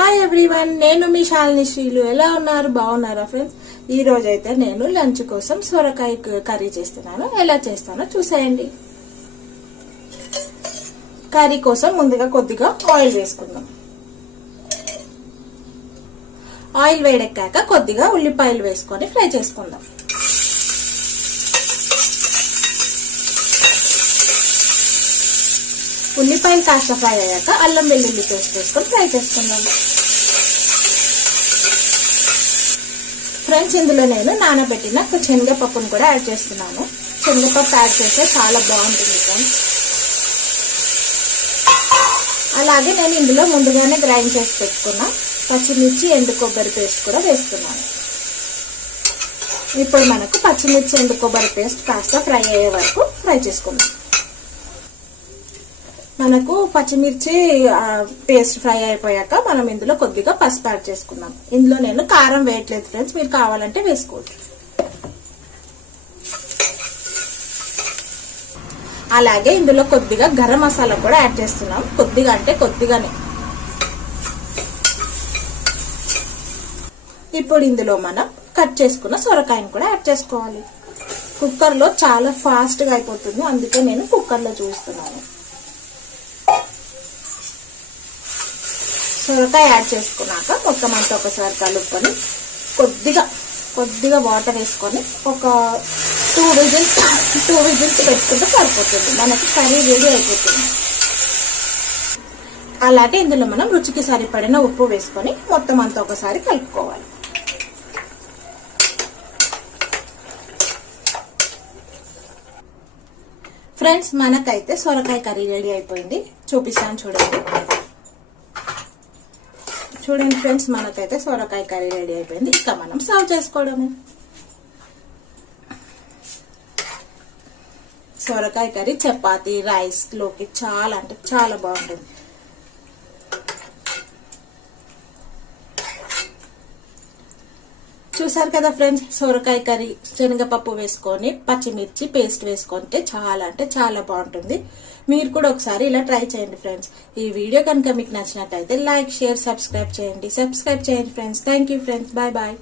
Hi everyone, నేను మీ శాలిని శ్రీలు. ఎలా ఉన్నారు? బాగున్నారా ఫ్రెండ్స్? ఈ రోజు అయితే నేను లంచ్ కోసం సొరకాయ కర్రీ చేస్తున్నాను. ఎలా చేస్తానో చూసేయండి. కర్రీ కోసం ముందుగా కొద్దిగా ఆయిల్ వేసుకుందాం. ఆయిల్ వేడెక్కాక కొద్దిగా ఉల్లిపాయలు వేసుకొని ఫ్రై చేసుకుందాం. ఉల్లిపాయలు కాస్త ఫ్రై అయ్యాక అల్లం వెల్లుల్లి పేస్ట్ వేసుకొని ఫ్రై చేసుకుందాం. ఫ్రెండ్స్, ఇందులో నేను నానబెట్టిన శనగపప్పును కూడా యాడ్ చేస్తున్నాను. శనగపప్పు యాడ్ చేస్తే చాలా బాగుంటుంది ఫ్రెండ్స్. అలాగే నేను ఇందులో ముందుగానే గ్రైండ్ చేసి పెట్టుకున్న పచ్చిమిర్చి ఎండు కొబ్బరి పేస్ట్ కూడా వేస్తున్నాను. ఇప్పుడు మనకు పచ్చిమిర్చి ఎండు కొబ్బరి పేస్ట్ కాస్త ఫ్రై అయ్యే వరకు ఫ్రై చేసుకుందాం. మనకు పచ్చిమిర్చి పేస్ట్ ఫ్రై అయిపోయాక మనం ఇందులో కొద్దిగా పసుపు యాడ్ చేసుకుందాం. ఇందులో నేను కారం వేయట్లేదు ఫ్రెండ్స్, మీరు కావాలంటే వేసుకోవచ్చు. అలాగే ఇందులో కొద్దిగా గరం మసాలా కూడా యాడ్ చేస్తున్నాం. కొద్దిగా అంటే కొద్దిగానే. ఇప్పుడు ఇందులో మనం కట్ చేసుకున్న సొరకాయను కూడా యాడ్ చేసుకోవాలి. కుక్కర్లో చాలా ఫాస్ట్ గా అయిపోతుంది, అందుకే నేను కుక్కర్లో చూస్తున్నాను. సొరకాయ యాడ్ చేసుకున్నాక మొత్తం అంతా ఒకసారి కలుపుకొని కొద్దిగా వాటర్ వేసుకొని ఒక 2 విజిల్స్ పెట్టుకుంటే సరిపోతుంది. మనకి కర్రీ రెడీ అయిపోతుంది. అలాగే ఇందులో మనం రుచికి సరిపడిన ఉప్పు వేసుకొని మొత్తం అంతా ఒకసారి కలుపుకోవాలి. ఫ్రెండ్స్, మనకైతే సొరకాయ కర్రీ రెడీ అయిపోయింది. చూపిస్తాను చూడండి. ఫ్రెండ్స్, మనకైతే సొరకాయ కర్రీ రెడీ అయిపోయింది. ఇక మనం సర్వ్ చేసుకోవడమే. సొరకాయ కర్రీ చపాతీ రైస్ లోకి చాలా అంటే చాలా బాగుంటుంది. చూసారు కదా ఫ్రెండ్స్, సొరకాయ కర్రీ శనగపప్పు వేసుకొని పచ్చిమిర్చి పేస్ట్ వేసుకుంటే చాలా అంటే చాలా బాగుంటుంది. మీరు కూడా ఒకసారి ఇలా ట్రై చేయండి ఫ్రెండ్స్. ఈ వీడియో కనుక మీకు నచ్చినట్టయితే లైక్, షేర్, సబ్స్క్రైబ్ చేయండి friends. Thank you friends. Bye bye.